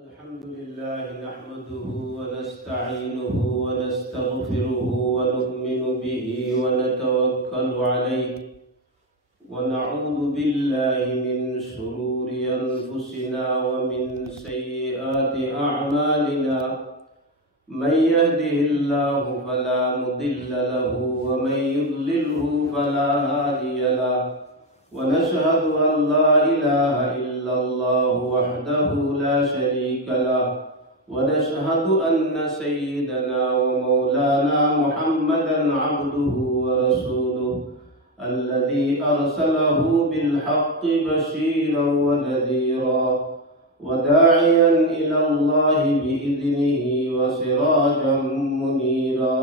الحمد لله نحمده ونستعينه ونستغفره ونؤمن به ونتوكل عليه ونعوذ بالله من شرور أنفسنا ومن سيئات أعمالنا من يهده الله فلا مضل له ومن يضلله فلا هادي له ونشهد أن لا إله إلا الله وحده لا شريك له ونشهد أن سيدنا ومولانا محمدا عبده ورسوله الذي أرسله بالحق بشيرا ونذيرا وداعيا إلى الله بإذنه وسراجا منيرا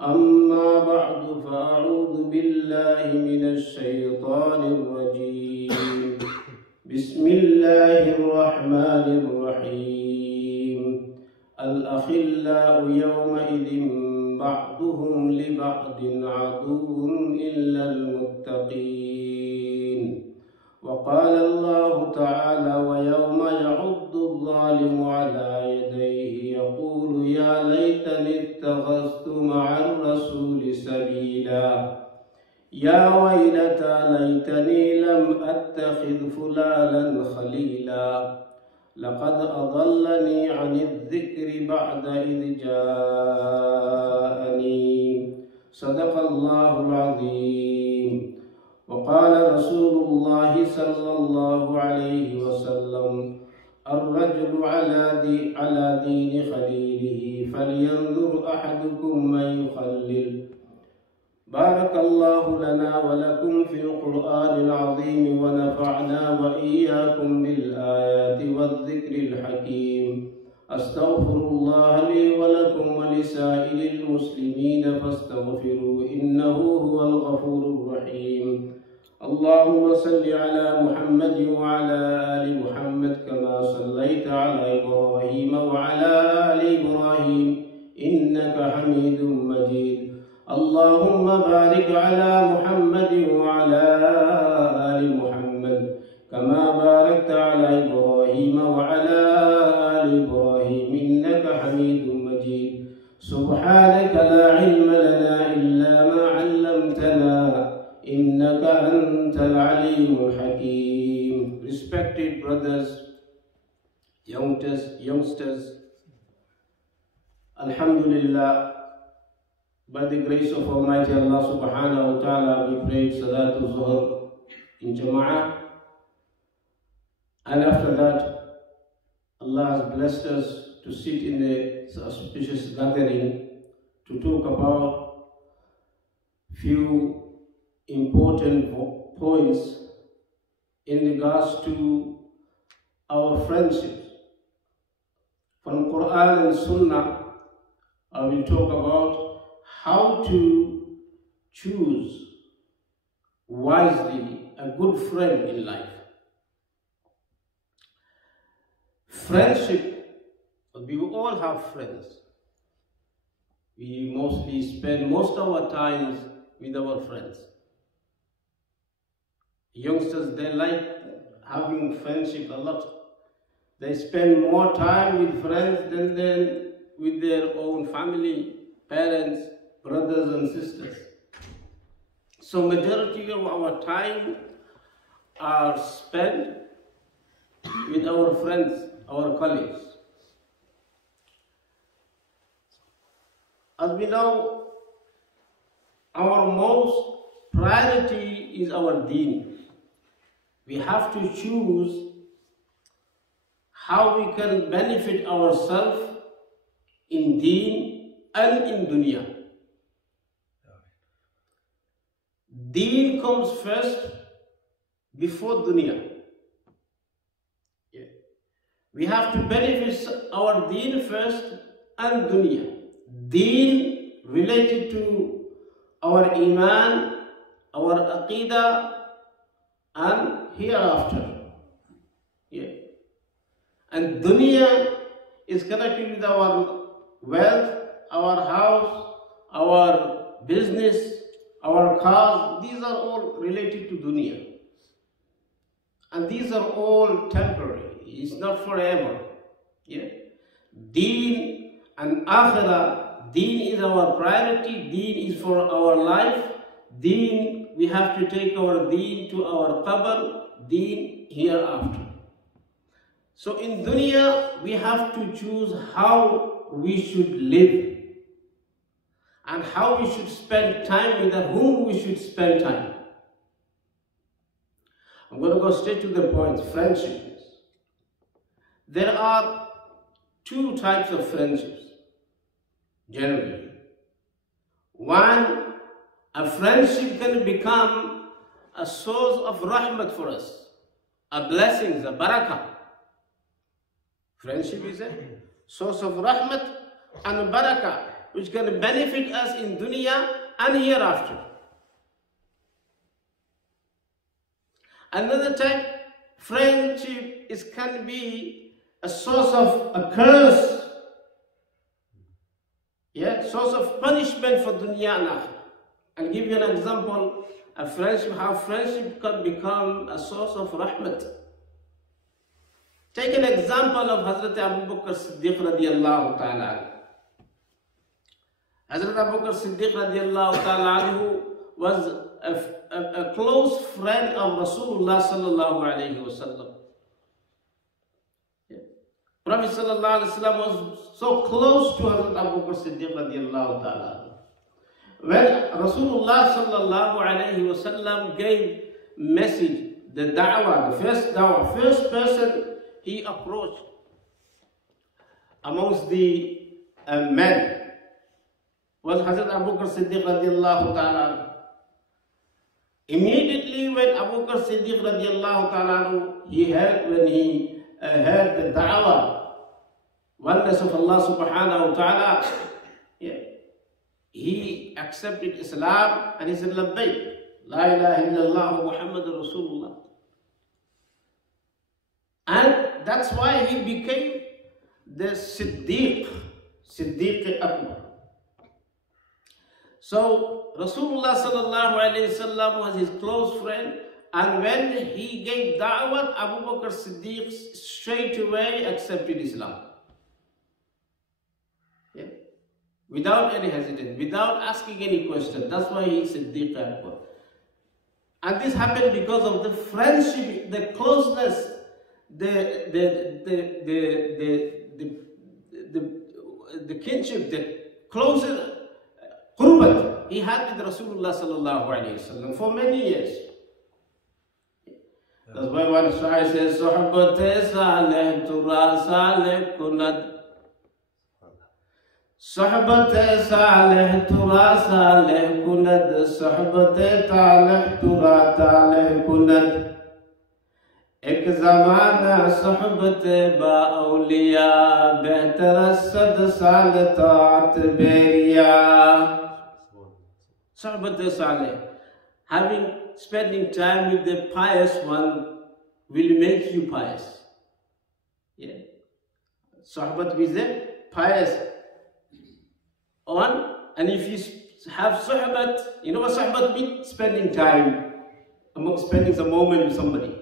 أما بعد فأعوذ بالله من الشيطان الرجيم بسم الله الرحمن الرحيم الأخلاء يومئذ بعضهم لبعض عدو إلا المتقين وقال الله تعالى ويوم يعض الظالم على يديه يقول يا ليتني اتخذت مع الرسول سبيلا يا ويلتى ليتني لم أتخذ فلانا خليلا لقد أضلني عن الذكر بعد إذ جاءني صدق الله العظيم وقال رسول الله صلى الله عليه وسلم الرجل على دين خليله فلينظر أحدكم من يخلل بارك الله لنا ولكم في القرآن العظيم ونفعنا وإياكم بالآيات والذكر الحكيم أستغفر الله لي ولكم ولسائر المسلمين فاستغفروا إنه هو الغفور الرحيم اللهم صل على محمد وعلى آل محمد كما صليت على إبراهيم وعلى آل إبراهيم إنك حميد مجيد اللهم بارك على محمد وعلى آل محمد كما باركت على إبراهيم وعلى آل إبراهيم إنك حميد مجيد سبحانك لا علم لنا إلا ما علمتنا إنك أنت العليم الحكيم. Respected brothers, youngsters, Alhamdulillah, by the grace of Almighty Allah subhanahu wa ta'ala, we prayed Salatul Zuhr in Jama'ah, and after that Allah has blessed us to sit in a auspicious gathering to talk about few important points in regards to our friendships. From Quran and Sunnah, I will talk about how to choose wisely a good friend in life. Friendship, we all have friends. We mostly spend most of our times with our friends. Youngsters, they like having friendship a lot. They spend more time with friends than with their own family, parents, brothers and sisters. So majority of our time are spent with our friends, our colleagues. As we know, our most priority is our deen. We have to choose how we can benefit ourselves in deen and in dunya. Deen comes first before dunya. Yeah. We have to benefit our deen first and dunya. Deen related to our iman, our aqidah, and hereafter. Yeah. And dunya is connected with our wealth, our house, our business, our cars. These are all related to dunya. And these are all temporary. It's not forever. Yeah. Deen and akhirah. Deen is our priority. Deen is for our life. Deen, we have to take our deen to our qabr. Deen hereafter. So in dunya, we have to choose how we should live and how we should spend time with whom we should spend time. I'm going to go straight to the point, friendships. There are two types of friendships, generally. One, a friendship can become a source of rahmat for us, a blessing, a barakah. Friendship is a source of rahmat and barakah, which can benefit us in dunya and hereafter. Another type, friendship can be a source of a curse, source of punishment for dunya and akhirah. I'll give you an example of friendship, how friendship can become a source of rahmat. Take an example of Hazrat Abu Bakr Siddiq radiallahu ta'ala. Hazrat Abu Bakr Siddiq radiallahu ta'ala was a close friend of Rasulullah sallallahu alayhi wa sallam. Prophet sallallahu alayhi wa sallam was so close to Hazrat Abu Bakr Siddiq radiallahu ta'ala. When Rasulullah sallallahu alayhi wa sallam gave message, the da'wah, the first person he approached amongst the men was Hazrat Abu Bakr Siddiq radiallahu ta'ala. Immediately when Abu Bakr Siddiq radiallahu ta'ala, he heard the da'wah, oneness of Allah subhanahu wa ta'ala, he accepted Islam and he said, Labbayk, La ilaha illallah Muhammadur Rasulullah. And that's why he became the Siddiq Akbar. So Rasulullah sallallahu alayhi wasallam was his close friend, and when he gave da'wat, Abu Bakr Siddiq straight away accepted Islam. Without any hesitation, without asking any question. That's why he is Siddiq Akbar. And this happened because of the friendship, the closeness, the kinship, the closer qurbat he had with Rasulullah sallallahu alayhi wasallam for many years. That's why one Shai says, Sohbate saleh tura saleh kunad. Sohbate saleh tura saleh kunad. Sohbate taleh tura taleh kunad. एक ज़माना सोहबत बा औलिया बेहतर सद साल तात बेरिया. Sohbat saleh, spending time with the pious one will make you pious. Sohbat is a pious one, and if you have sohbat, you know what sohbat means? Spending time, spending some moment with somebody.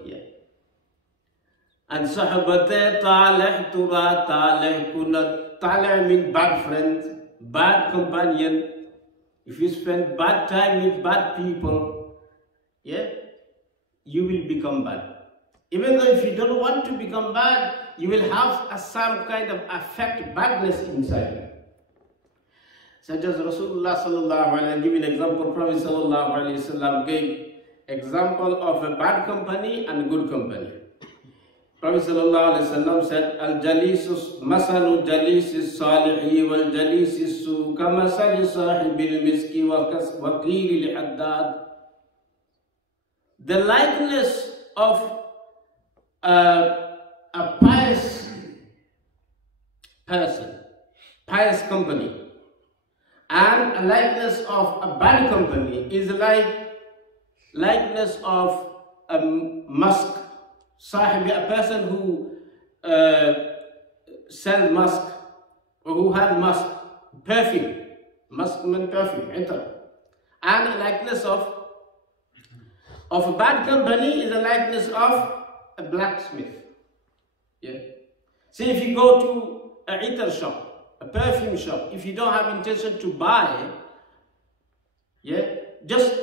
And sohbat taleh tura taleh kunat. Taleh means bad friend, bad companion. If you spend bad time with bad people, you will become bad. Even though if you don't want to become bad, you will have some kind of affect, badness inside you. Such as Rasulullah sallallahu alayhi wa sallam, give an example, Prophet sallallahu alayhi wa sallam gave example of a bad company and a good company. Prophet sallallahu alayhi wa sallam said, Al-jalisus masalu jalisis salihi wal jalisis su kamasali sahibil miski wa qiri li haddad. The likeness of a pious person, pious company, and a likeness of a bad company is like likeness of a musk. Sahib, a person who sells musk or who has musk, perfume, musk means perfume, enter. And a likeness of a bad company is a likeness of a blacksmith. Say if you go to a itar shop, a perfume shop, if you don't have intention to buy, yeah, just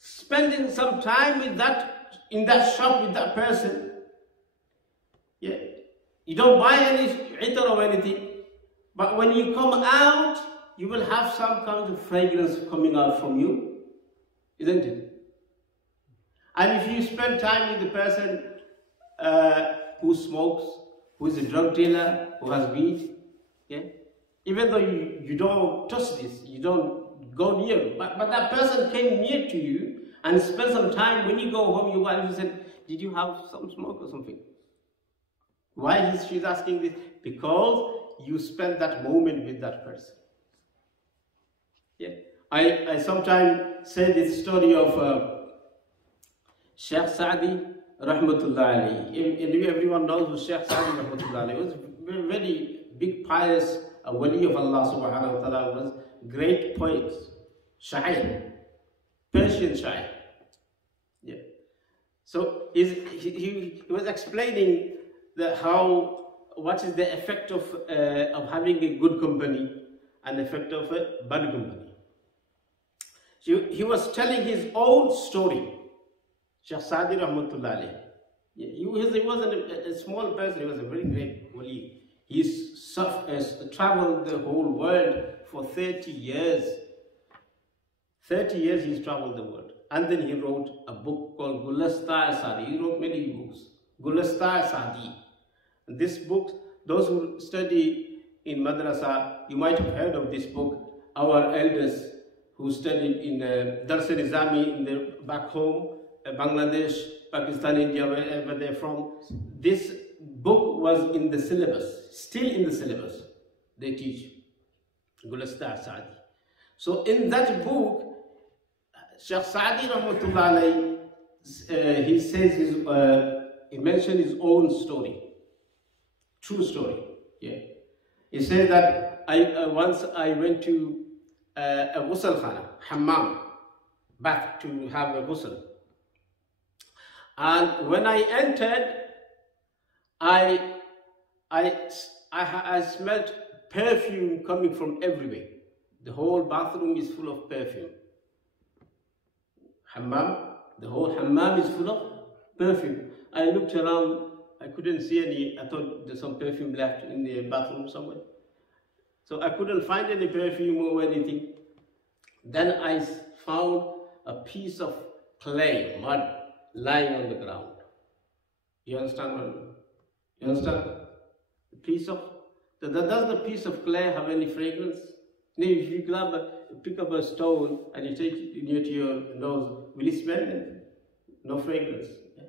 spending some time with that, in that shop with that person, yeah, you don't buy any itar or anything, but when you come out, you will have some kind of fragrance coming out from you, isn't it? And if you spend time with the person who smokes, who is a drug dealer, who has weed, yeah, even though you don't touch this, you don't go near, but that person came near to you and spent some time. When you go home, your wife said, did you have some smoke or something? Why she's asking this? Because you spent that moment with that person. Yeah, I sometimes say this story of Sheikh Saadi Rahmatullah alayhi. Everyone knows who Sheikh Saadi Rahmatullah alayhi was. Very, very big pious wali of Allah subhanahu wa ta'ala, was great poet, Sha'ir, Persian Sha'ir. Yeah. So he was explaining what is the effect of having a good company and the effect of a bad company. He was telling his own story. Sheikh Saadi Rahmatullah alayhi. He wasn't a small person, he was a very great wali. He's traveled the whole world for 30 years. 30 years he's traveled the world. And then he wrote a book called Gulistan Saadi. He wrote many books. Gulistan Saadi. And this book, those who study in madrasa, you might have heard of this book. Our elders who studied in Darul Ilm back home, Bangladesh, Pakistan, India, wherever they're from. This book was in the syllabus, still in the syllabus. They teach Gulistan Saadi. So in that book, Sheikh Saadi Rahmatullah alayhi, he says he mentioned his own story, true story. Yeah, he said that once I went to a ghusl khana, hammam, bath, to have a ghusl. And when I entered, I smelled perfume coming from everywhere. The whole bathroom is full of perfume. Hammam, the whole hammam is full of perfume. I looked around, I couldn't see any. I thought there's some perfume left in the bathroom somewhere. So I couldn't find any perfume or anything. Then I found a piece of clay, mud, lying on the ground. You understand what I mean? You understand? Does the piece of clay have any fragrance? If you pick up a stone and you take it near to your nose, will it smell it? No fragrance. Yeah?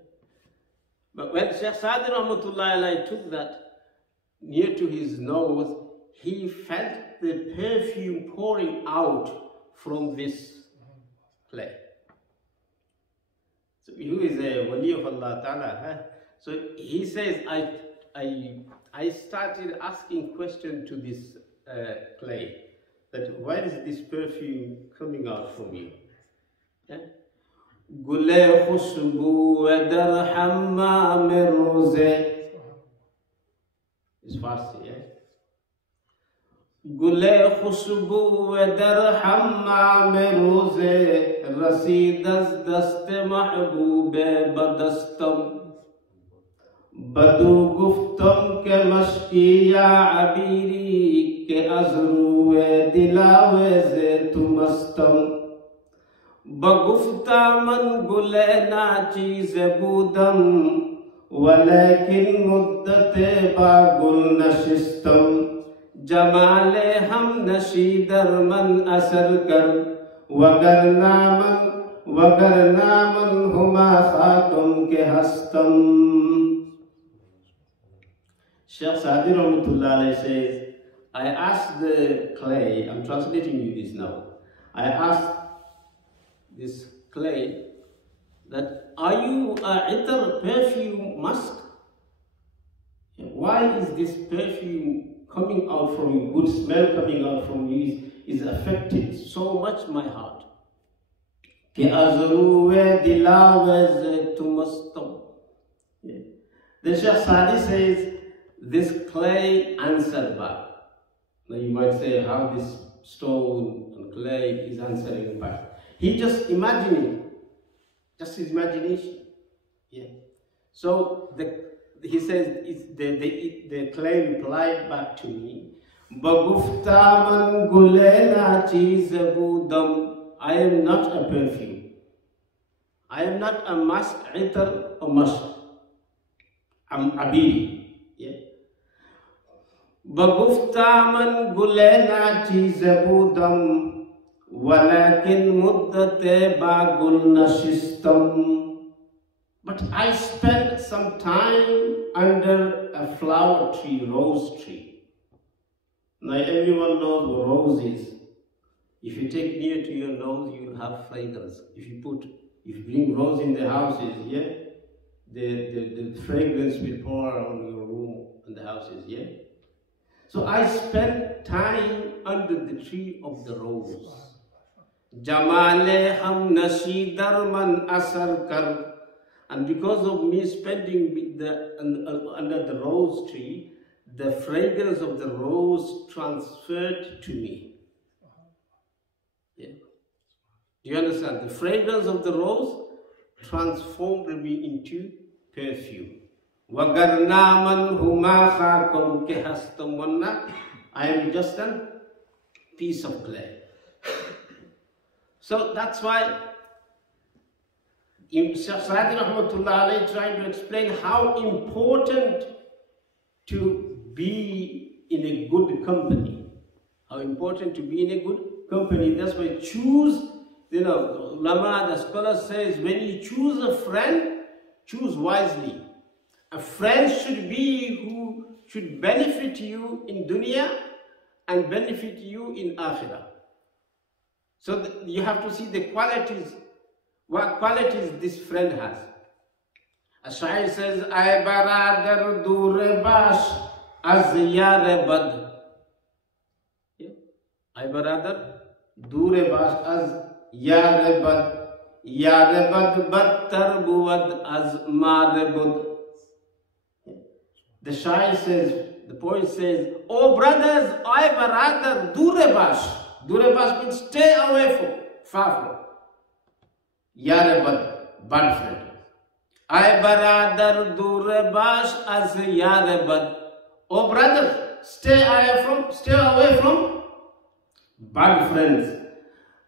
But when Sheikh Saadi Rahmatullah alayhi took that near to his nose, he felt the perfume pouring out from this clay. So who is a wali of Allah Ta'ala? Huh? So he says, I started asking questions to this clay, that why is this perfume coming out from you? Gule khusbu dar hammam roze. It's Farsi, yeah? Gule khusbu dar hammam roze rasid az dast mahbub badastam Badu guftam ke mashki ya abiri ke azruwe dilawe ze tumastam Bagufta man gule nachi zebudam Walakin muddate bagul nashistam Jamale ham nashidar man asar kar Wagar naman huma khatum ke hastam Sheikh Saadi Rahmatullah alayhi says, I asked the clay, I'm translating you this now, I asked this clay that, are you itar perfume musk? Why is this perfume coming out from you, good smell coming out from you is affecting so much my heart? Then Sheikh Saadi says, this clay answered back. Now you might say how this stone and clay is answering back. He just imagining, just his imagination. Yeah. So he says, the clay replied back to me, "Baguftaman gulena chizabudam." I am not a perfume. I am not a musk, itar or musk. I'm abiri. Yeah. Baguftaman gulena chizabudam, walakin muddate bagul nashistam. But I spent some time under a flower tree, rose tree. Now everyone knows what rose is. If you take near to your nose, you will have fragrance. If you bring rose in the houses, yeah, the fragrance will pour around your room and the houses, yeah. So I spent time under the tree of the rose. Jamale ham nashi darman asar kar. And because of me spending with under the rose tree, the fragrance of the rose transferred to me. Yeah. Do you understand? The fragrance of the rose transformed me into perfume. I am just a piece of clay. So that's why Sa'di Rahmatullah Alayhi trying to explain how important to be in a good company. How important to be in a good company. That's why choose, ulama, the scholar says, when you choose a friend, choose wisely. A friend should be who should benefit you in dunya and benefit you in akhirah. So you have to see the qualities. What qualities this friend has? Asha'i says, "Ay baradar dure bash az yare bad." Ay baradar dure bash az yare bad battar buwad az mare bud. The Sha'i says, the poet says, "Oh brothers, ay baradar dure bash." Dure bash means stay away from, far from. Yare bad friend. I baradar dure bash as yare bad. Oh brother, stay away from bad friends.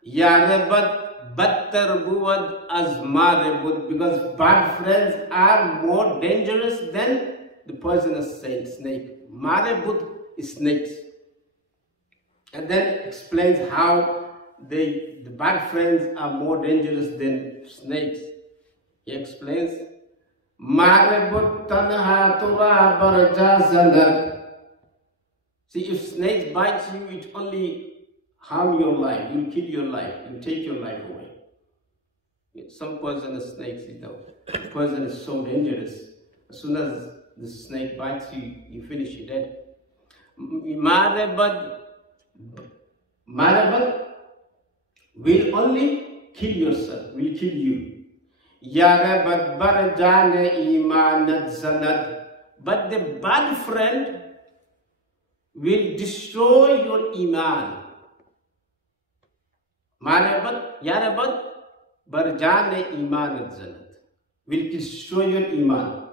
Yare bad battar buwad as mare bud, because bad friends are more dangerous than the poisonous snake. Mare bud is snakes. And then explains how the bad friends are more dangerous than snakes. He explains, see, if snakes bite you, it only harm your life, you'll kill your life, you'll take your life away. Some poisonous snakes, poison is so dangerous. As soon as the snake bites you, you finish, you're dead. Marabad will only kill yourself, will kill you. But the bad friend will destroy your iman. Yarabad barjane iman zanat will destroy your iman.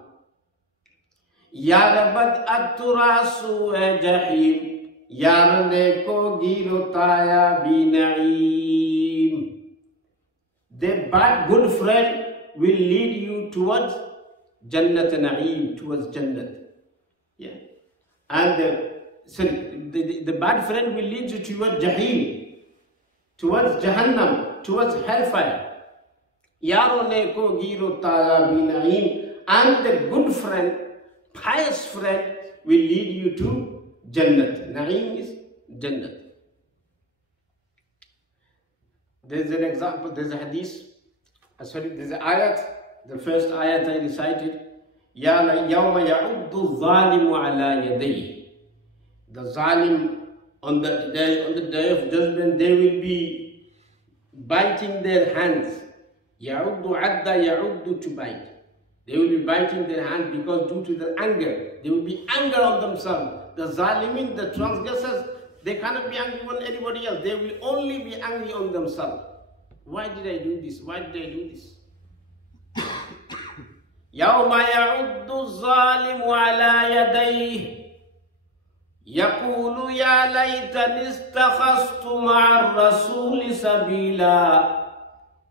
Yarabad aturasu jahim. Yarne ko girotaya binaim. The bad good friend will lead you towards Jannat Na'im, towards Jannat. Yeah. And the bad friend will lead you towards Jahim, towards Jahannam, towards hellfire. Yarne ko girotaya binaim. And the good friend, pious friend, will lead you to Jannat. Na'im is Jannat. There's an example, there's a hadith, there's an ayat, the first ayat I recited, يَوْمَ يَعُدُّ الظَّالِمُ عَلَى يَدَيْهِ. The zalim, on the day of judgment, they will be biting their hands. يَعُدُّ عَدَّ يَعُدُّ, to bite. They will be biting their hand because due to their anger, they will be anger on themselves. The zalimin, the transgressors, they cannot be angry on anybody else. They will only be angry on themselves. Why did I do this? Why did I do this? يَوْمَ يَعُدُّ الظَّالِمُ عَلَى يَدَيْهِ يَقُولُ يَا لَيْتَنِي اسْتَخَذْتُ مَعَ الرَّسُولِ سَبِيلًا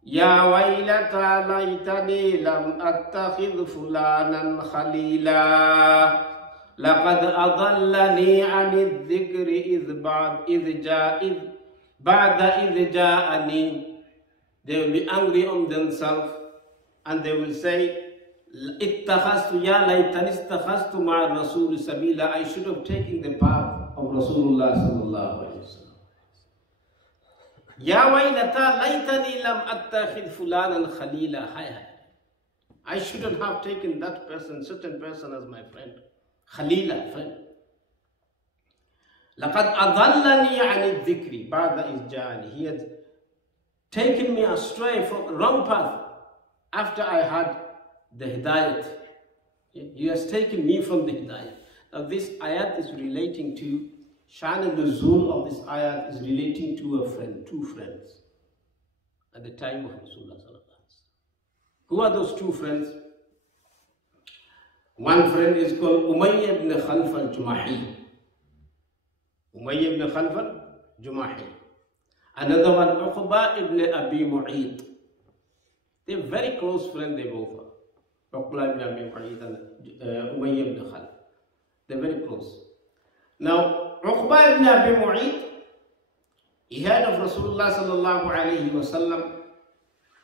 يا ويلتى ليتني لم أتخذ فلانا خليلا لقد أضلني عن الذكر بعد إذ جاءني. They will be angry on themselves and they will say, اتخذت يا ليتني استخذت مع الرسول سبيلا. I should have taken the path of Rasulullah sallallahu alaihi wasallam. Ya waylata laytani lam attakhid fulanan khalila. I shouldn't have taken that person, certain person, as my friend. Khalila, friend. Laqad adallani ani dhikri ba'da iz ja'ani. He had taken me astray from the wrong path after I had the hidayat. He has taken me from the hidayat. Now this ayat is relating to Shan al-Nuzul of this ayat is relating to a friend, two friends at the time of Rasulullah sallallahu alaihi wasallam. Who are those two friends? One friend is called Umayyah ibn Khalf al-Jumahi. Umayyah ibn Khalf al-Jumahi. Another one, Uqba ibn Abi Mu'ayt. They're very close friends, they both are. Uqba ibn Abi Mu'ayt and Umayyah ibn Khalf. They're very close. Now, Uqba ibn Abi Mu'ayt, he heard of Rasulullah sallallahu alayhi wa sallam,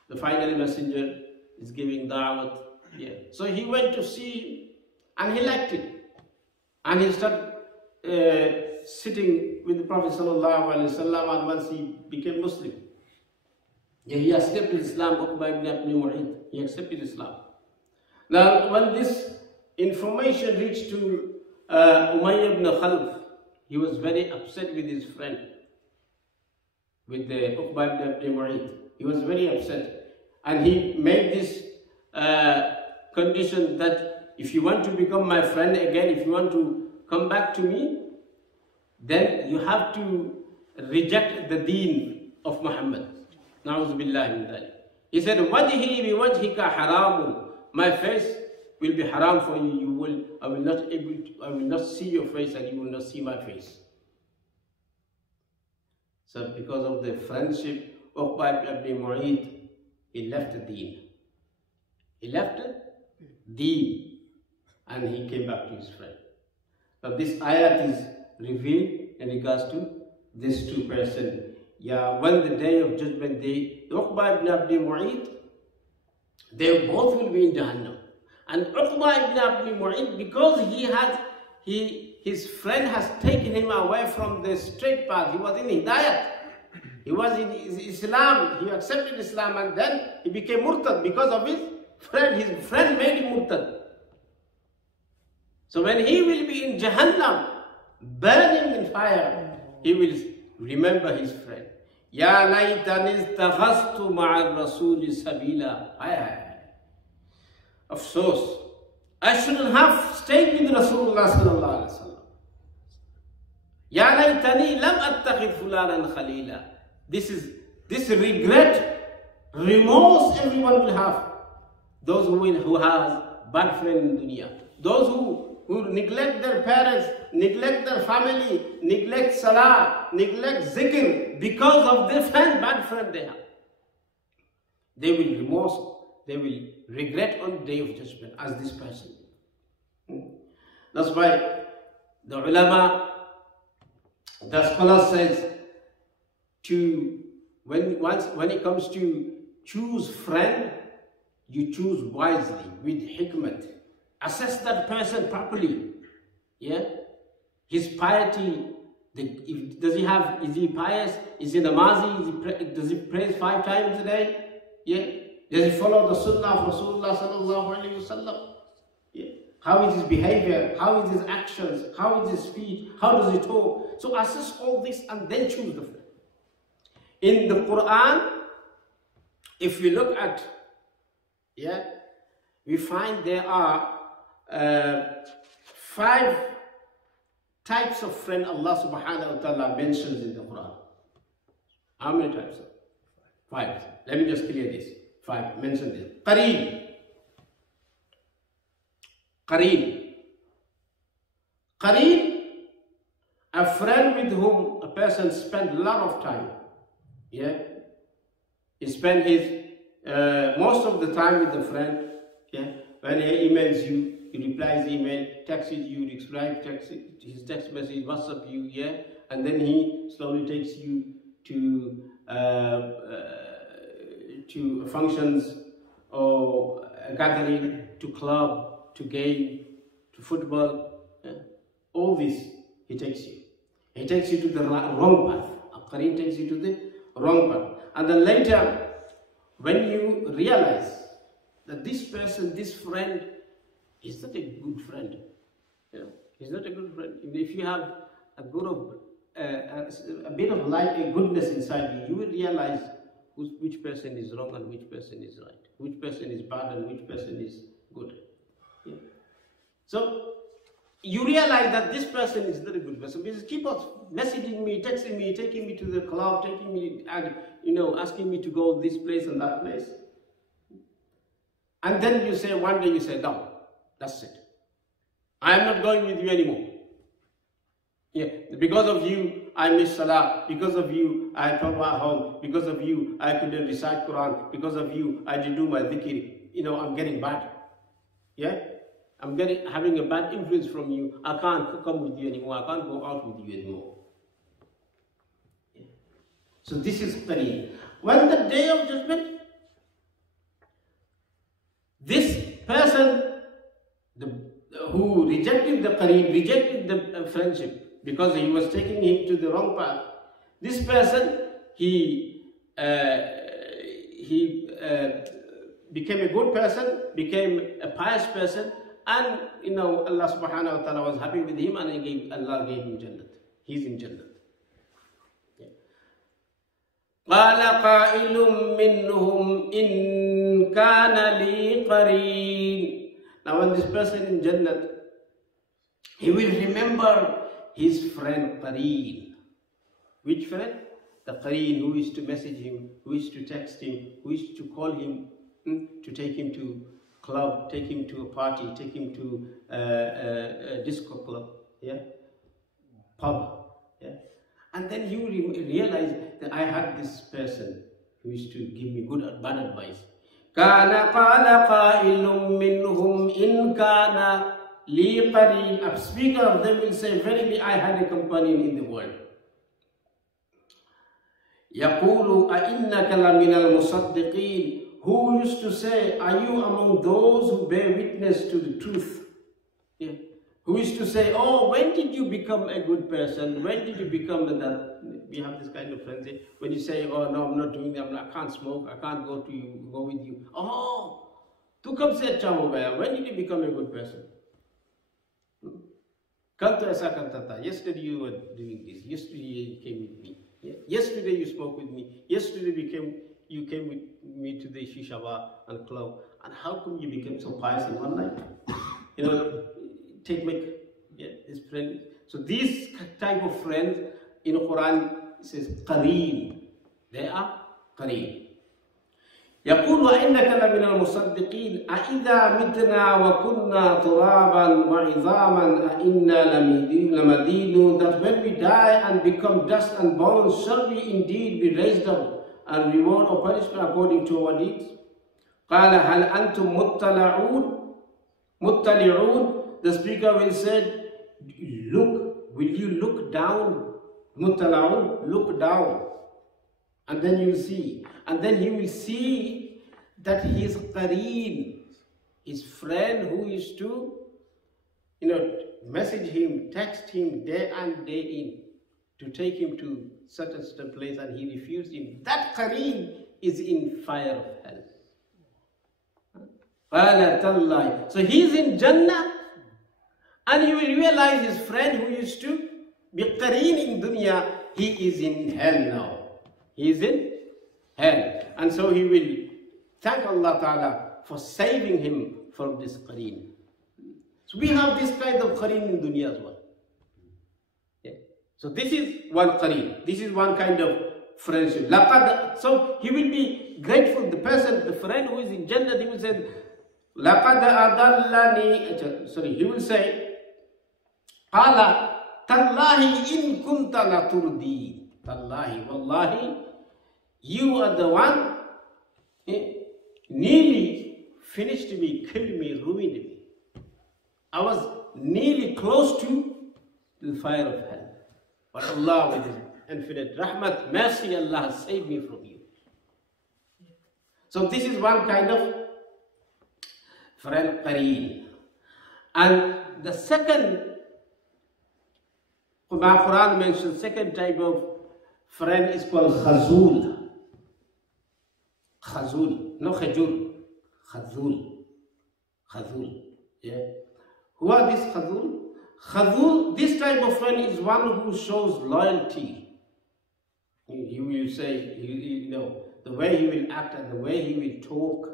the final messenger is giving da'wat. Yeah. So he went to see him and he liked it. And he started sitting with the Prophet sallallahu alayhi wa sallam, and once he became Muslim. Yeah, he accepted Islam, Uqba ibn Abi Mu'ayt. He accepted Islam. Now, when this information reached to Umayyah ibn Khalf, he was very upset with his friend, with the Uqba ibn Abi Mu'ayt. He was very upset. And he made this condition that if you want to become my friend again, if you want to come back to me, then you have to reject the deen of Muhammad. Na'udhu billahi min dhalik. He said, Wajhi bi wajhika haramun. My face will be haram for you. I will not see your face and you will not see my face. So because of the friendship of Uqba ibn Abi Mu'ayt, he left the deen. He left the deen and he came back to his friend. Now this ayat is revealed in regards to these two persons. Yeah, when the day of judgment day, Uqba ibn Abi Mu'ayt, they both will be in Jahannam. And Uqba ibn Abi Mu'ayt, because his friend has taken him away from the straight path, he was in Hidayat, he was in Islam, he accepted Islam, and then he became Murtad because of his friend made him Murtad. So when he will be in Jahannam, burning in fire, he will remember his friend. Ya laytani istaghastu ma'a rasuli sabila. Afsos, I shouldn't have stayed with Rasulullah sallallahu alaihi wasallam. Ya laytani lam attakhid fulanan khalila. This regret, remorse everyone will have. Those who has bad friend in dunya. Those who neglect their parents, neglect their family, neglect salah, neglect zikr because of their bad friend they have. They will remorse, they will regret on the day of judgment as this person. That's why the ulama, the scholar says, when it comes to choose friend, you choose wisely with hikmat. Assess that person properly. Yeah, his piety. Is he pious? Is he namazi? Does he pray 5 times a day? Yeah. Does he follow the sunnah of Rasulullah sallallahu alaihi wasallam? Yeah. How is his behavior? How is his actions? How is his speech? How does he talk? So assess all this and then choose the friend. In the Quran, if you look at, we find there are 5 types of friend Allah subhanahu wa ta'ala mentions in the Quran. How many types? 5. Let me just clear this. 5. Mention this. Qareen. Qareen. Qareen, a friend with whom a person spends a lot of time. Yeah? He spends his most of the time with the friend. Yeah? When he emails you, he replies email, texts you, describes his text message, WhatsApp you, yeah? And then he slowly takes you to functions or a gathering, to club, to game, to football. Yeah? All this, he takes you. He takes you to the wrong path. Qareen takes you to the wrong path. And then later, when you realize that this person, this friend, is not a good friend. You know, he's not a good friend. If you have a bit of light, a goodness inside you, you will realize which person is wrong and which person is right, which person is bad and which person is good. Yeah. So you realize that this person is not a good person because he keeps on messaging me, texting me, taking me to the club, taking me and asking me to go this place and that place. And then you say, one day you say, no, that's it. I am not going with you anymore. Yeah, because of you, I miss Salah. Because of you, I told my home. Because of you, I couldn't recite Quran. Because of you, I didn't do my dhikr. I'm getting bad. Yeah, I'm having a bad influence from you. I can't come with you anymore. I can't go out with you anymore. Yeah. So this is qareen. When the day of judgment, this person who rejected the qareen, rejected the friendship because he was taking him to the wrong path, this person, he became a good person, became a pious person, and Allah subhanahu wa ta'ala was happy with him, and Allah gave him Jannat. He's in Jannat. قال قائل منهم إن كان لي قرين. Now when this person in Jannat, he will remember his friend Qareen. Which friend? The Qareen who is to message him, who is to text him, who is to call him, to take him to club, take him to a party, take him to a disco club, yeah, pub, yeah. And then he will realize that I had this person who is to give me good bad advice. كان قال قائل منهم إن كان لي قرين. A speaker of them will say, verily I had a companion in the world. يقول أئنك لمن المصدقين. Who used to say, are you among those who bear witness to the truth? Yeah. Who used to say, oh, when did you become a good person? When did you become that? We have this kind of friends. When you say, oh no, I'm not doing that, I can't smoke, I can't go with you. Oh, tu kab se acha ho gaya? When did you become a good person? Kal to aisa karta tha. Yesterday you were doing this. Yesterday you came with me. Yeah. Yesterday you spoke with me. Yesterday you came with me to the shisha bar and club. And how come you became so pious in one night? His friend. So these type of friends in the Quran says qareen. They are qareen. يقول وإنك لمن المصدقين أإذا متنا وكنا ترابا وعظاما أإنا لمدينون. That when we die and become dust and bones, shall we indeed be raised up and reward or punishment according to our deeds? قال هل أنتم مطلعون. The speaker will say, look, will you look down? Muttala'un, look down. And then you will see. And then he will see that his qareen, his friend who is to, message him, text him day and day in, to take him to such and such a place, and he refused him. That qareen is in fire of hell. So he is in Jannah. And you will realize his friend who used to be qareen in dunya, he is in hell now. He is in hell. And so he will thank Allah Ta'ala for saving him from this qareen. So we have this kind of qareen in dunya as well. Yeah. So this is one qareen. This is one kind of friendship. So he will be grateful. The person, the friend who is in Jannah, he will say, لَقَدْ أَضَلَّنِي. Sorry, he will say, قَالَ تَاللَّهِ إِن كُنْتَ لَتُرْدِي. Tallahi, wallahi, you are the one nearly finished me, killed me, ruined me. I was nearly close to the fire of hell. But Allah, with His infinite rahmat, mercy, Allah has saved me from you. So this is one kind of friend, qareen. And the second, Quran mentions second type of friend is called khazul. Khazul, no khajur. Khazul. Khazul. Yeah. Who are these khazul? Khazul, this type of friend is one who shows loyalty. He will say, you know, the way he will act and the way he will talk,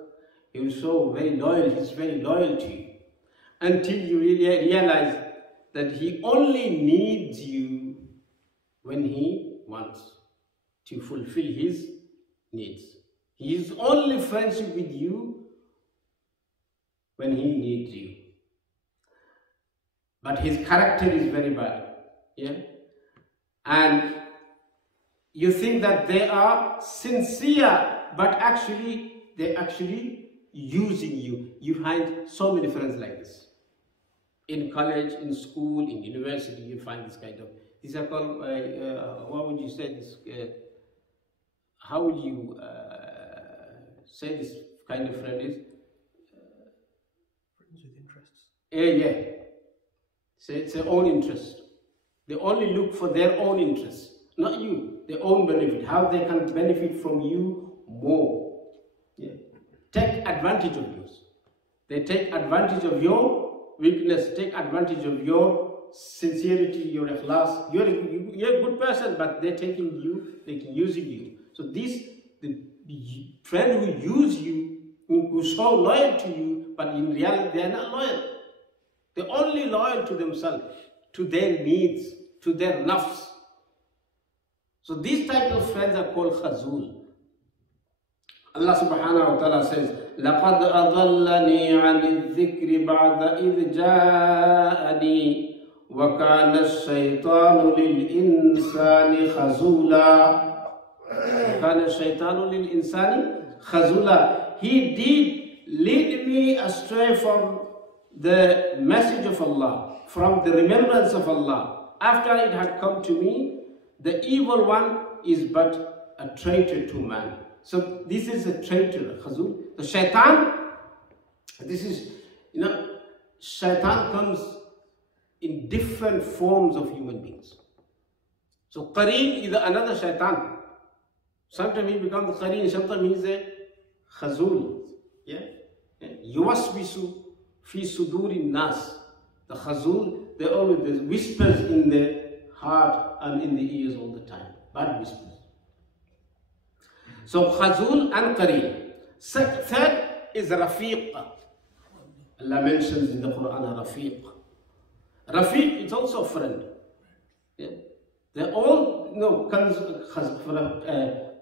he will show very loyal, he's very loyal to you. Until you really realize that he only needs you when he wants to fulfill his needs. He is only friendship with you when he needs you. But his character is very bad. Yeah? And you think that they are sincere, but actually they're actually using you. You find so many friends like this. In college, in school, in university, you find this kind of, these are called, what would you say this, how would you say this kind of friend is? Friends with interests. Yeah. So it's their own interest. They only look for their own interests, not you, their own benefit, how they can benefit from you more. Yeah. Take advantage of yours. They take advantage of your weakness, take advantage of your sincerity, your ikhlas. You're a good person, but they're taking you, they're using you. So the friend who use you, who show loyal to you, but in reality they are not loyal. They're only loyal to themselves, to their needs, to their nafs. So these type of friends are called khazul. Allah subhanahu wa ta'ala says, لَقَدْ أَضَلَّنِي عَنِ الذِّكْرِ بَعْدَ إِذْ جَاءَنِي وَكَانَ الشَّيْطَانُ لِلْإِنسَانِ خَزُولًا. وَكَانَ الشَّيْطَانُ لِلْإِنسَانِ خَزُولًا. He did lead me astray from the message of Allah, from the remembrance of Allah. After it had come to me, the evil one is but a traitor to man. So this is a traitor, khazul. The shaitan, this is, shaitan comes in different forms of human beings. So qareen is another shaitan. Sometimes he becomes qareen, sometimes he's a khazul. Yeah? Yuwaswisu fi sudurin nas. The khazul, they always whispers in the heart and in the ears all the time. Bad whispers. So khazul and qareen. Third is rafiq. Allah mentions in the Quran rafiq. Rafiq is also a friend. Yeah? They're all,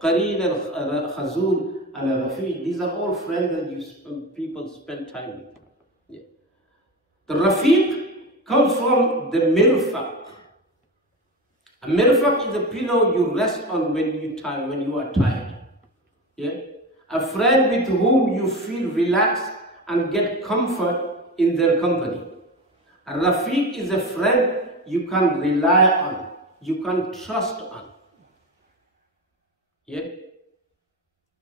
qareen and khazul and rafiq. These are all friends that people spend time with. Yeah. The rafiq comes from the mirfaq. A mirfaq is a pillow you rest on when you are tired. Yeah? A friend with whom you feel relaxed and get comfort in their company. A rafiq is a friend you can rely on, you can trust on. Yeah?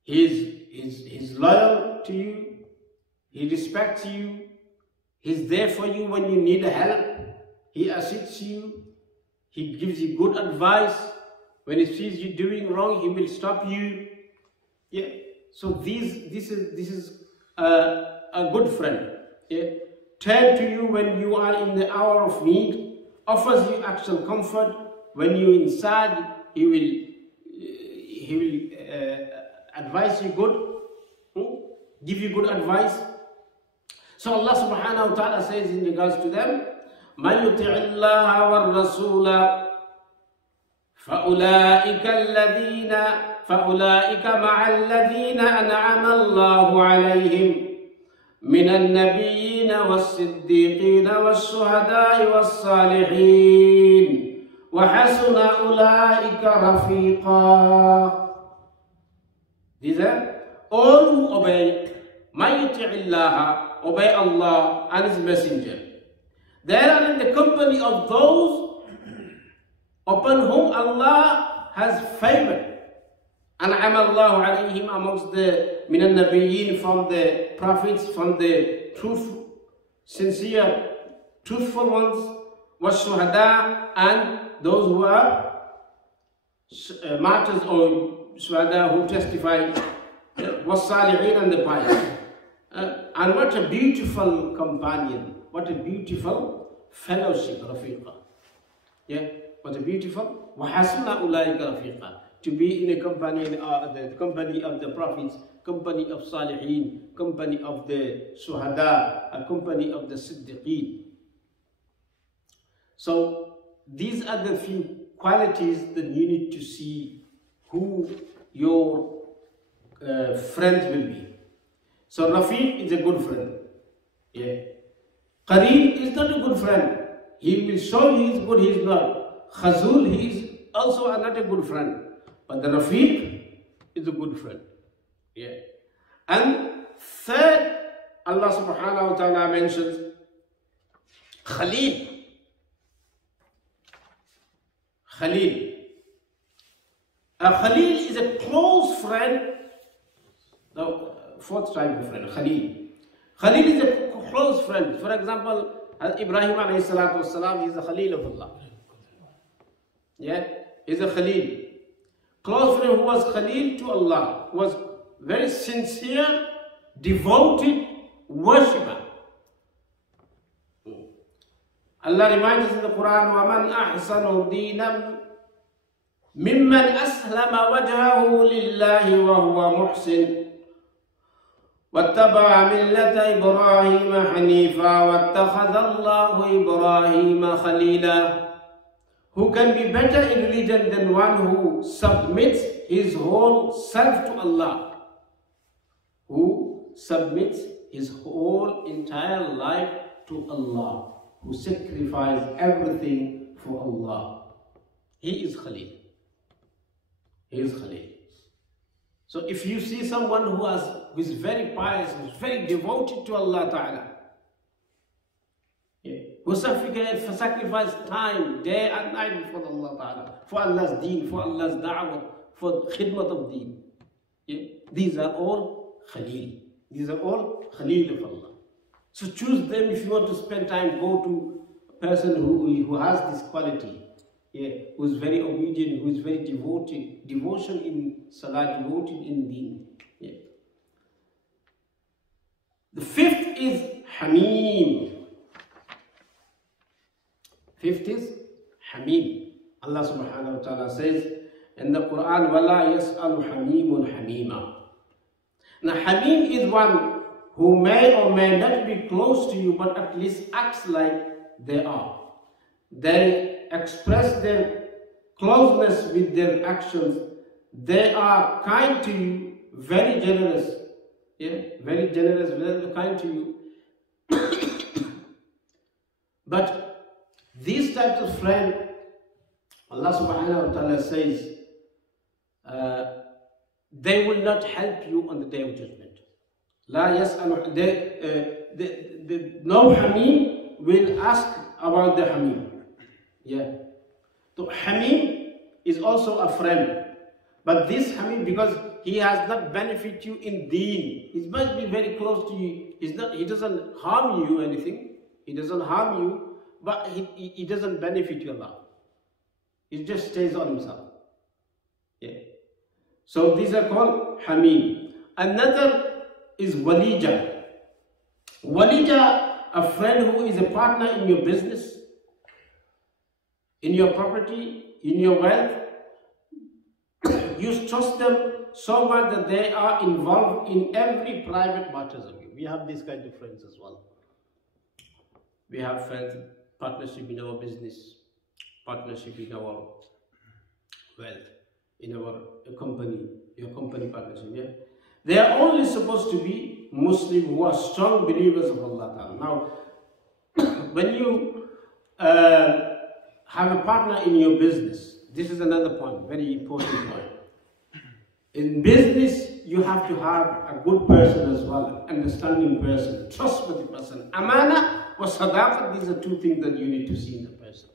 He's loyal to you, he respects you, he's there for you when you need help, he assists you, he gives you good advice. When he sees you doing wrong, he will stop you. Yeah. So this is a good friend. Yeah. Turn to you when you are in the hour of need, offers you actual comfort. When you're inside, he will advise you good, give you good advice. So Allah subhanahu wa ta'ala says in regards to them, مَنْ يُطِعِ اللَّهَ وَالرَّسُولَ فَأُولَئِكَ مَعَ الَّذِينَ أَنْعَمَ اللَّهُ عَلَيْهِمْ مِنَ النَّبِيِّينَ وَالصِّدِّيقِينَ وَالشُّهَدَاءِ وَالصَّالِحِينَ وَحَسُنَ أُولَئِكَ رَفِيقًا. These are all who obey, مَنْ يُطِعِ اللَّهَ, obey Allah and His Messenger. They are in the company of those upon whom Allah has favored. أنعم الله عليهم, amongst the من النبيين, from the prophets, from the sincere, truthful ones, والشهداء, and those who are martyrs or shuhada who testify, والصالحين, and the pious. And what a beautiful companion, what a beautiful fellowship, rafiqa. Yeah, what a beautiful, وَحَسُنَ أُولَٰئِكَ رَفِيقًا, to be in a company, the company of the prophets, company of salihin, company of the shuhada, a company of the siddiqeen. So these are the few qualities that you need to see who your friends will be. So Rafiq is a good friend. Yeah. Qareen is not a good friend. He will show he is good, he is not. Khazul, he is also not a good friend. But the Rafiq is a good friend. Yeah. And third, Allah subhanahu wa ta'ala mentions Khalil. Khalil. A Khalil is a close friend. The fourth type of friend, Khalil. Khalil is a close friend. For example, Ibrahim alayhi salatu wasalam is a Khalil of Allah. Yeah, is a Khalil. Close friend who was Khalil to Allah, was very sincere, devoted worshipper. Allah reminds us in the Quran, وَمَنْ أَحْسَنُ دِينًا مِمَّنْ أَسْلَمَ وَجْهَهُ لِلَّهِ وَهُوَ مُحْسِنٌ وَاتَّبَعَ مِلَّةَ إِبْرَاهِيمَ حَنِيفًا وَاتَّخَذَ اللَّهُ إِبْرَاهِيمَ خَلِيلًا. Who can be better in religion than one who submits his whole self to Allah? Who submits his whole entire life to Allah, who sacrifices everything for Allah. He is Khalil. He is Khalil. So if you see someone who is very pious, who is very devoted to Allah Ta'ala, who sacrifice time, day and night for Allah Ta'ala, for Allah's deen, for Allah's da'wah, for khidmat of deen. These are all Khalil. These are all Khalil of Allah. So choose them if you want to spend time. Go to a person who has this quality, who is very obedient, who is very devoted, devotion in salah, devoted in deen. The fifth is Hamim. Fifth is Hamim. Allah subhanahu wa ta'ala says in the Quran, وَلَا يَسْأَلُ حَمِيمٌ حَمِيمًا. Now Hamim is one who may or may not be close to you, but at least acts like they are. They express their closeness with their actions. They are kind to you, very generous. Very generous, very kind to you. But these types of friends, Allah subhanahu wa ta'ala says, they will not help you on the day of judgment. La yas'alu, no Hamim will ask about the Hamim. So Hamim is also a friend. But this Hamim, because he has not benefit you in deen, he must be very close to you. He doesn't harm you anything. He doesn't harm you. But he doesn't benefit you a lot. He just stays on himself. So these are called Hamim. Another is Walija. Walija, a friend who is a partner in your business, in your property, in your wealth. You trust them so much that they are involved in every private matters of you. We have these kind of friends as well. We have friends, partnership in our business, partnership in our wealth, in our company, your company partnership. Yeah? They are only supposed to be Muslim who are strong believers of Allah Ta'ala. Now, when you have a partner in your business, this is another point, very important point. In business, you have to have a good person as well, understanding person, trustworthy person. Amana or sadaqah, these are two things that you need to see in the person.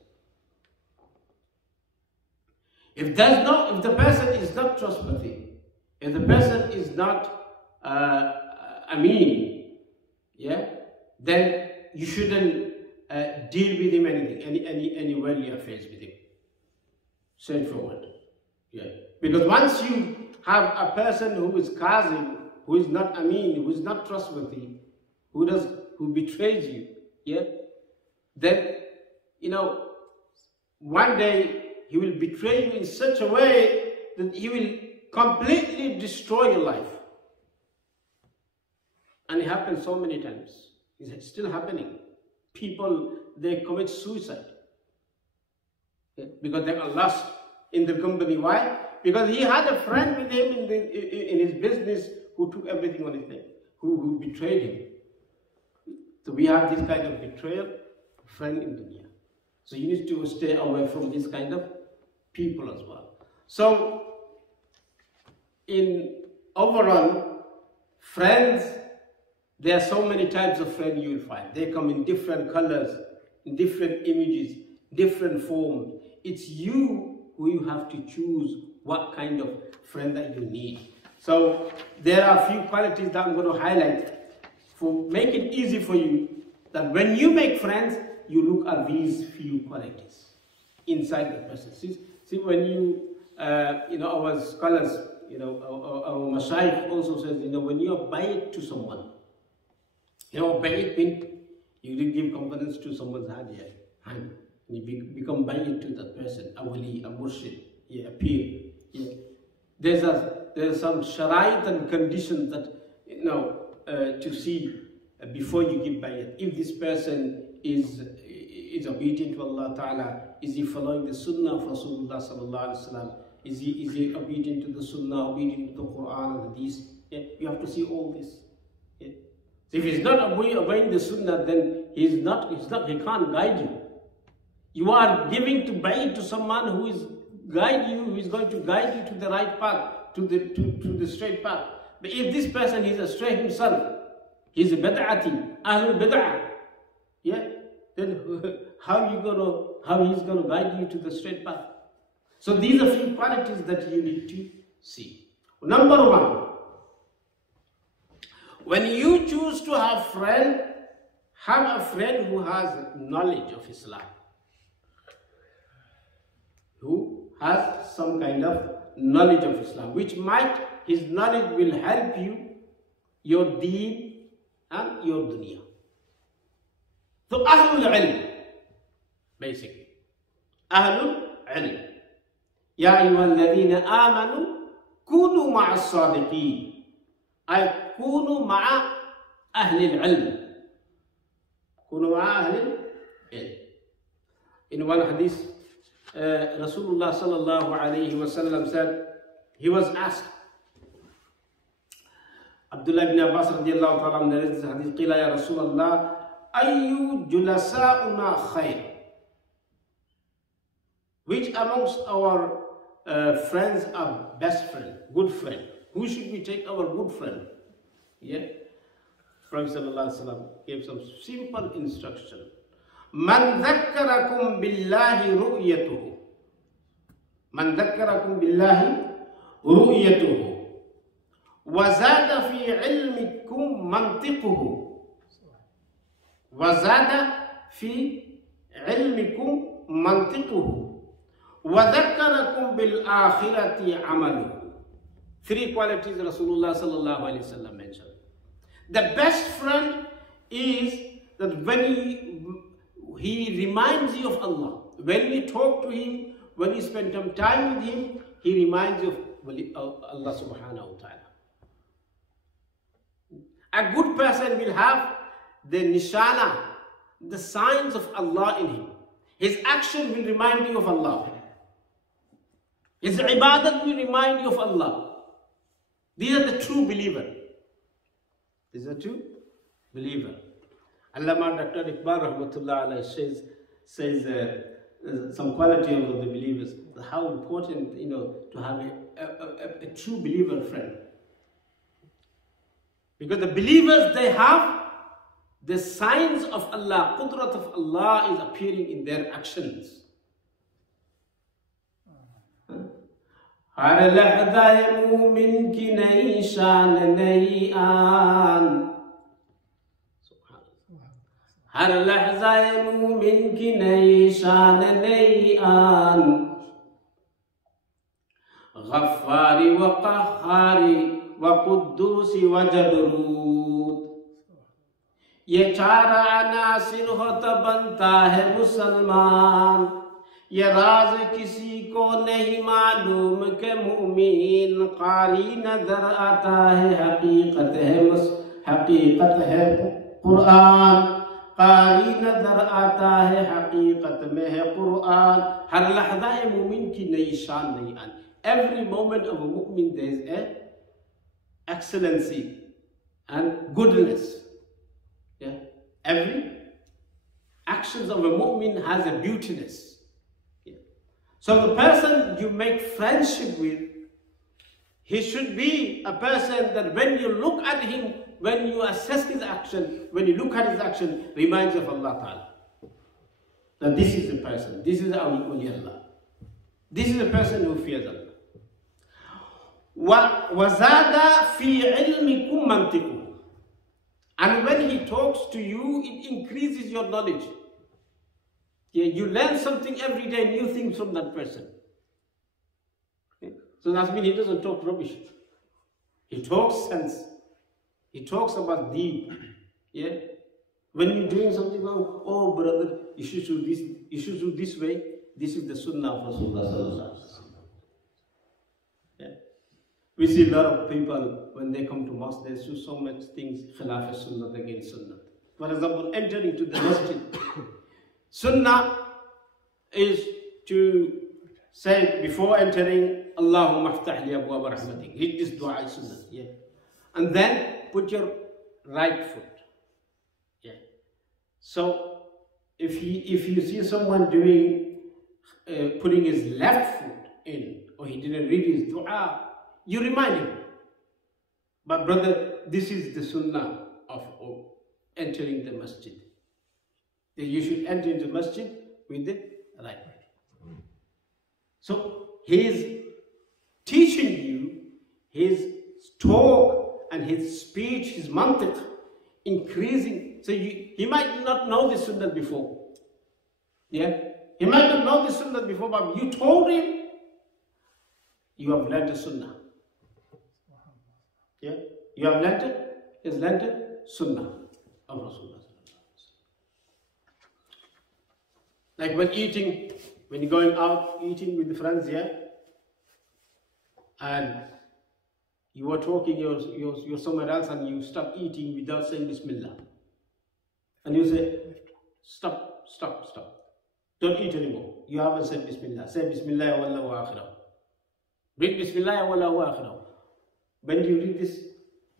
If the person is not trustworthy, if the person is not ameen, yeah, then you shouldn't deal with him any worldly affairs with him. Straightforward. Yeah. Because once you have a person who is kazim, who is not ameen, who is not trustworthy, who betrays you, yeah, then one day he will betray you in such a way that he will completely destroy your life. And it happens so many times. It's still happening. People, they commit suicide because they are lost in the company. Why? Because he had a friend with him in his business who took everything on his name, who betrayed him. So we have this kind of betrayal friend in dunya. So you need to stay away from this kind of people as well. So in overall, friends, there are so many types of friends you will find. They come in different colors, in different images, different forms. It's you who you have to choose what kind of friend that you need. So there are a few qualities that I'm going to highlight for make it easy for you, that when you make friends, you look at these few qualities inside the person. See when you, our scholars, our mashayikh also says, when you are bayit to someone, bayit means you didn't give confidence to someone's hand. You become bayit to that person, a wali, a murshid, a peer. Yeah. There's some sharait and conditions that to see before you give bayat. If this person is obedient to Allah Ta'ala, is he following the sunnah of Rasulullah Sallallahu Alaihi Wasallam? Is he obedient to the sunnah, obedient to the Quran and hadith? Yeah. You have to see all this. Yeah. So if he's not obeying the sunnah, then he can't guide you. You are giving to bayat to someone who is going to guide you to the right path, to the straight path. But if this person is astray himself, he's a bid'ati, ahlul bid'ah, yeah, then how he's gonna guide you to the straight path? So these are few qualities that you need to see. Number one, when you choose to have a friend who has knowledge of Islam, who has some kind of knowledge of Islam, his knowledge will help you, your deen and your dunya. So Ahlul Ilm, basically. Ahlul Ilm. Ya ayyuhalladhina amanu kunu ma'a as-sadiqeen. Ay kunu ma'a Ahlul Ilm. Kunu ma'a Ahlul Ilm. In one hadith, Rasulullah sallallahu alayhi wa sallam said, he was asked, Abdullah ibn Abbas radiallahu ta'ala narrates this hadith, qila ya Rasulullah, ayyu julasa'una khair? Which amongst our friends are best friend, good friend? Who should we take our good friend? Yeah. Prophet sallallahu alayhi wa sallam gave some simple instruction. Man dhakkarakum billahi ru'yatuhu. Man dhakkarakum billahi ru'yatuhu. Wazada fi ilmikum mantiquhu. Wazada fi ilmikum mantiquhu. Wadhakkarakum bil akhirati amaluhu. Three qualities Rasulullah sallallahu alayhi wa sallam mentioned. The best friend is that when he reminds you of Allah. When you talk to him, when you spend some time with him, he reminds you of Allah subhanahu wa ta'ala. A good person will have the nishana, the signs of Allah in him. His action will remind you of Allah. His ibadat will remind you of Allah. These are the true believers. These are true believers. Allama Dr. Iqbal Rahmatullah Alayhi says some quality of the believers, how important, to have a true believer friend. Because the believers, they have the signs of Allah, qudrat of Allah is appearing in their actions. हर लहज़ाए मूमिन की नई शान नई आन, हर लहज़ाए मूमिन की नई शान नई आन, गफ्फारी व क़हारी व कुद्दूसी व जबरूत, ये चार अनासिर हो तो बनता है मुसलमान। ये राज किसी को नहीं मालूम के मुमीन कारी नजर आता है, हकीकत है कुरान, कारी नजर आता है हकीकत में है कुरान। हर लहज़ाए मुमिन की नई शान नई आन। Every moment of a mu'min there is a excellency and goodness. Yeah? Every actions of a mu'min has a beautiness. So the person you make friendship with, he should be a person that when you look at him, when you assess his action, when you look at his action, reminds of Allah Ta'ala. That this is the person, this is Allah. This is the person who fears Allah. وَزَادَ فِي عِلْمِكُمْ مَنْتِقُ. And when he talks to you, it increases your knowledge. Yeah, you learn something every day, new things from that person. Okay? So that means he doesn't talk rubbish. He talks sense. He talks about deed. Yeah? When you're doing something wrong, oh brother, you should do this. You should do this way. This is the sunnah of Rasulullah. Yeah? We see a lot of people when they come to mosque, they do so much things khilaf sunnah against sunnah. For example, entering to the masjid. Sunnah is to say before entering, Allahumma aftah li abwaab rahmatik. Read this dua is sunnah. Yeah. And then put your right foot. Yeah. So if you see someone doing putting his left foot in, or he didn't read his dua, you remind him. But brother, this is the sunnah of entering the masjid. That you should enter into the masjid with the right foot. So he is teaching you his talk and his speech, his mantiq, increasing. So he might not know the sunnah before. Yeah? He might not know the sunnah before, but you told him, you have learned the sunnah. Yeah? You have learned it, he has learned the sunnah of Rasulullah. Like when eating, when you're going out eating with the friends, yeah, and you were talking, you're somewhere else, and you stop eating without saying Bismillah, and you say, stop, don't eat anymore. You haven't said Bismillah. Say Bismillah wallahu akhirah. Read Bismillah wallahu akhirah. When you read this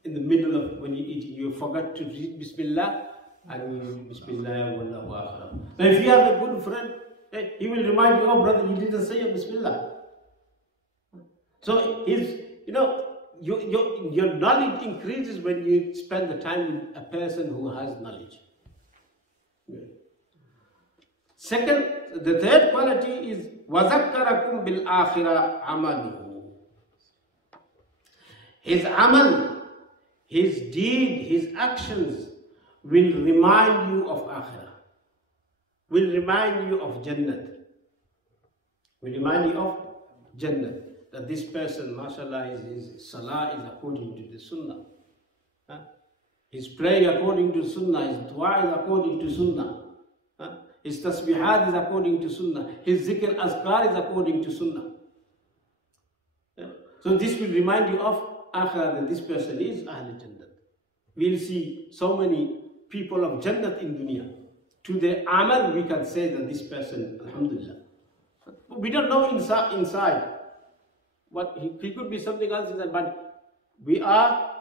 in the middle of when you're eating, you forgot to read Bismillah. And Bismillah wallahu akhirah. Now if you have a good friend, he will remind you, oh brother, you didn't say your Bismillah. So your knowledge increases when you spend the time with a person who has knowledge. Yeah. Second, the third quality is وَذَكَّرَكُمْ بِالْآخِرَةِ عَمَلُهُ. His amal, his deed, his actions will remind you of Akhirah, will remind you of Jannat, will remind you of Jannat, that this person, mashallah, his salah is according to the sunnah. Huh? His prayer according to sunnah, his dua is according to sunnah. Huh? His tasbihat is according to sunnah, his zikr azkar is according to sunnah. Yeah? So this will remind you of Akhirah, that this person is Ahl Jannat. we'll see so many people of Jannat in dunya. To the amal, we can say that this person, alhamdulillah. But we don't know inside. What he could be something else inside, but we have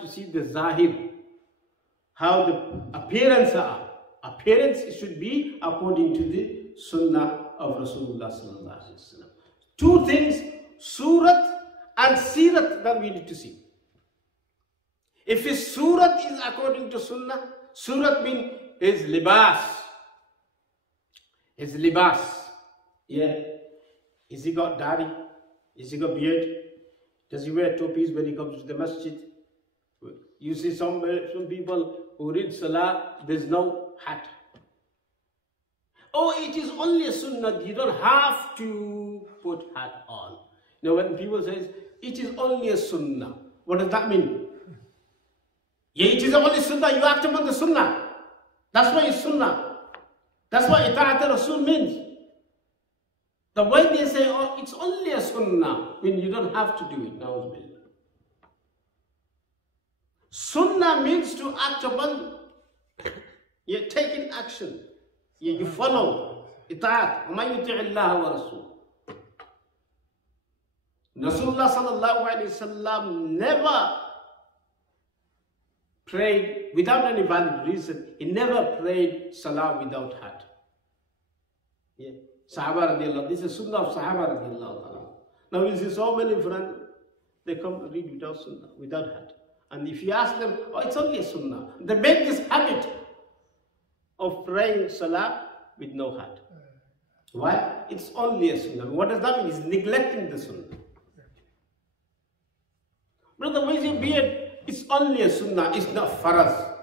to see the zahir, how the appearance are. Appearance should be according to the sunnah of Rasulullah sallallahu alaihi wasallam. Two things, surat and sirat, that we need to see. If his surat is according to sunnah, surat means his libas. His libas. Yeah. Is he got dahi? Is he got beard? Does he wear topis when he comes to the masjid? You see some people who read salah, there's no hat. Oh, it is only a sunnah, you don't have to put hat on. Now when people say, it is only a sunnah, what does that mean? Yeah, it is only sunnah, you act upon the sunnah. That's why it's sunnah. That's what ita'at al-rasul means. The way they say, oh, it's only a sunnah, when you don't have to do it. Na'udhu. Sunnah means to act upon, you're taking action. You follow. Ita'at. وَمَا يُطِعِ اللَّهَ وَرَسُولُهُ. Rasulullah sallallahu alayhi wasallam never prayed without any valid reason. He never prayed salah without hat. Yeah. Sahaba radiallahu, this is sunnah of Sahaba radiallahu. Now we see so many friends, they come read without sunnah, without hat. And if you ask them, oh, it's only a sunnah. They make this habit of praying salah with no hat. Why? It's only a sunnah. What does that mean? It's neglecting the sunnah. Brother, why is your beard? It's only a sunnah, it's not faraz.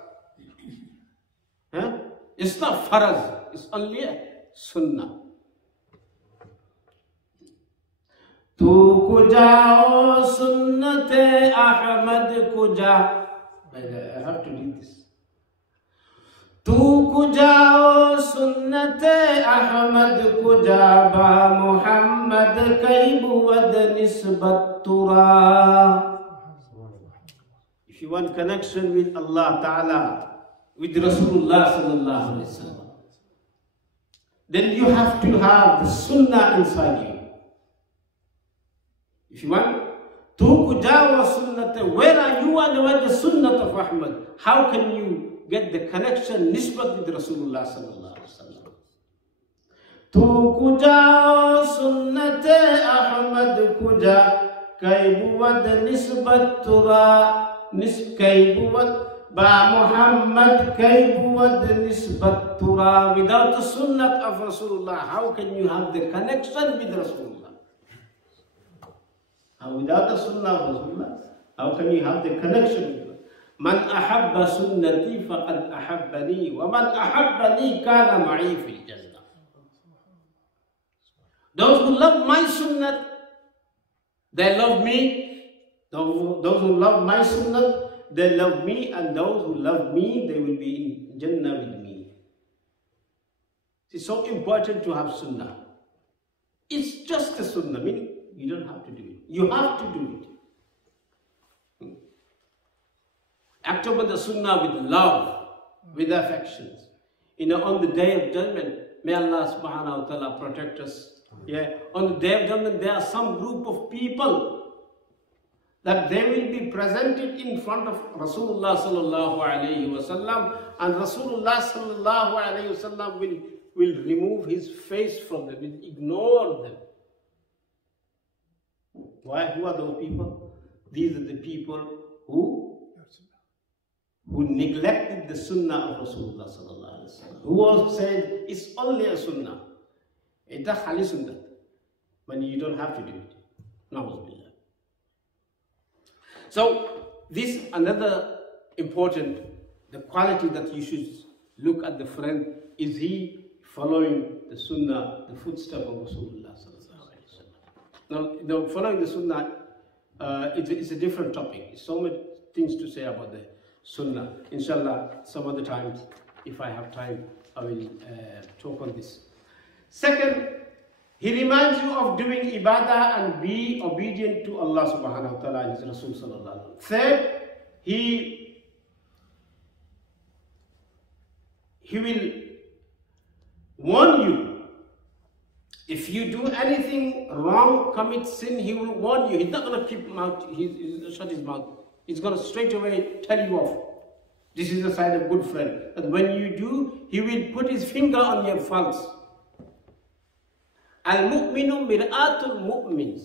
Huh? It's not faraz, it's only a sunnah. Tu kujao sunnate Ahmad kuja. I have to read this. Tu kujao sunnate Ahmad kuja ba Muhammad kaibu wad nisbat tura. If you want connection with Allah Ta'ala, with Rasulullah sallallahu alaihi wasallam, then you have to have the sunnah inside you. If you want to kujawa sunnata, where are you and where the sunnah of Ahmad? How can you get the connection, nisbat with Rasulullah sallallahu alaihi wasallam? Tu kujawa sunnata Ahmad kuja kaibu wad nisbat tura. Niskaybuwat ba Muhammad kaybuwat nisbat tura. Without the sunnah of Rasulullah, how can you have the connection with Rasulullah? Without the sunnah of Rasulullah, how can you have the connection with Allah? Man ahabba sunnati faqad ahabbani wa man ahabbani kana ma'i fil jannah. Those who love my sunnah, they love me. Those who love my sunnah, they love me, and those who love me, they will be in Jannah with me. It's so important to have sunnah. It's just a sunnah, meaning you don't have to do it. You have to do it. Act upon the sunnah with love, with affections. You know, on the day of judgment, may Allah subhanahu wa ta'ala protect us. Yeah, on the day of judgment, there are some group of people that they will be presented in front of Rasulullah sallallahu alayhi wasallam, and Rasulullah sallallahu alayhi wasallam will remove his face from them, will ignore them. Why? Who are those people? These are the people who neglected the sunnah of Rasulullah sallallahu alayhi wasallam, who also said it's only a sunnah. It's a khali sunnah, but you don't have to do it. Na'udhu billah. So this another important, the quality that you should look at the friend, is he following the sunnah, the footstep of Rasulullah sallallahu alaihi wasallam. Now, following the sunnah, it's a different topic. There's so many things to say about the sunnah. Inshallah, some other times, if I have time, I will talk on this. Second, he reminds you of doing ibadah and be obedient to Allah subhanahu wa ta'ala and His Rasul sallallahu alaihi wasallam. Third, he will warn you. If you do anything wrong, commit sin, he will warn you. He's not going to keep mouth, shut his mouth. He's going to straight away tell you off. This is the sign of good friend. But when you do, he will put his finger on your faults. Al-mu'minu mir'atul mu'min.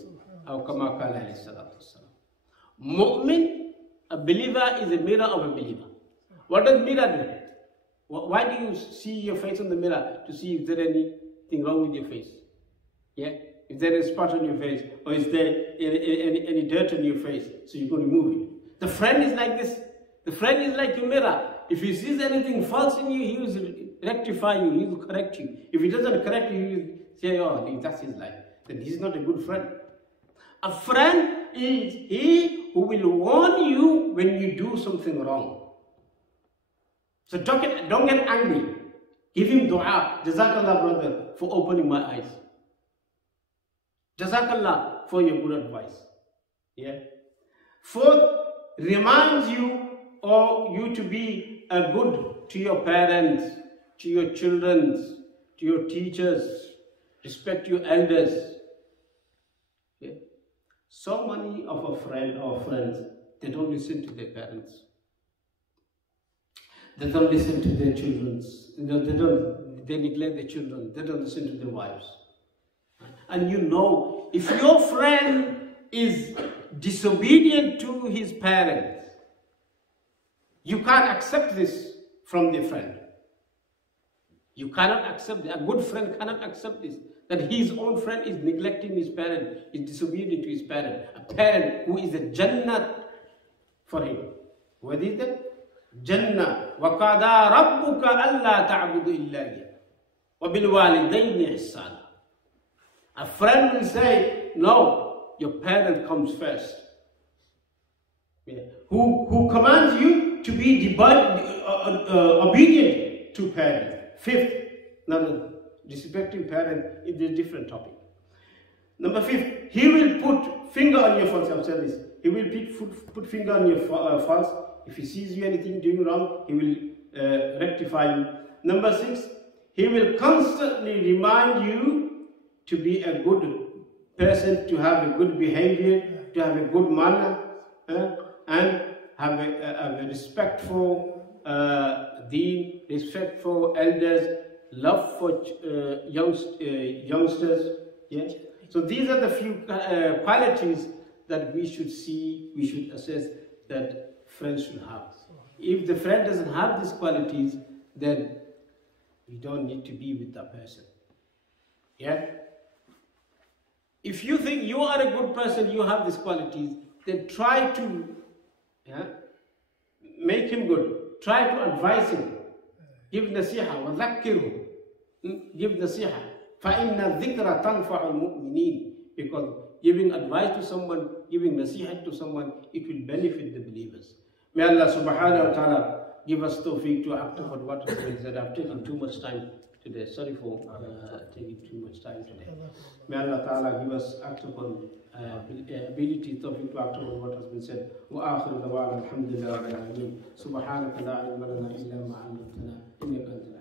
Mu'min, a believer, is a mirror of a believer. What does mirror do? Why do you see your face in the mirror? To see if there is anything wrong with your face. Yeah? If there is a spot on your face, or is there any dirt on your face, so you can remove it. The friend is like this. The friend is like a mirror. If he sees anything false in you, he will rectify you, he will correct you. If he doesn't correct you, he will say, oh, that's his life. Then he's not a good friend. A friend is he who will warn you when you do something wrong. So don't get angry. Give him dua. Jazakallah, brother, for opening my eyes. Jazakallah for your good advice. Yeah. Fourth, reminds you or you to be a good to your parents, to your children, to your teachers. Respect your elders. Yeah. So many of our friends, they don't listen to their parents. They don't listen to their children. They neglect their children. They don't listen to their wives. And you know, if your friend is disobedient to his parents, you can't accept this from the friend. You cannot accept it. A good friend cannot accept this. That his own friend is neglecting his parent, is disobedient to his parent. A parent who is a Jannah for him. What is that? Jannah. وَقَضَى رَبُّكَ أَلَّا تَعْبُدُ إِلَّا إِيَّاهُ وَبِالْوَالِدَيْنِ إِحْسَانًا. A friend will say, no, your parent comes first. Yeah. Who commands you to be obedient to parent. Fifth, another disrespecting parent is a different topic. Number fifth, he will put finger on your faults. I've said this. He will put finger on your faults. If he sees you anything doing wrong, he will rectify you. Number six, he will constantly remind you to be a good person, to have a good behavior, to have a good manner, and have a respect for deen, respect for elders, love for youngsters. Yeah? So these are the few qualities that we should see, we should assess that friends should have. If the friend doesn't have these qualities, then you don't need to be with that person. Yeah? If you think you are a good person, you have these qualities, then try to make him good. Try to advise him. Give nasiha, وَذَكِّرْهُ. Give nasiha. فَإِنَّ الذِّكْرَ تَنْفَعُ الْمُؤْمِنِينَ. Because giving advice to someone, giving nasiha to someone, it will benefit the believers. May Allah subhanahu wa ta'ala give us tawfiq to act upon what has been said. I've taken too much time today. Sorry for taking too much time today. May Allah ta'ala give us act upon ability tawfiq to act upon what has been said. وآخر دعوانا الحمد لله رب العالمين. سبحانك لا علم لنا إلا ما علمتنا إنك أنت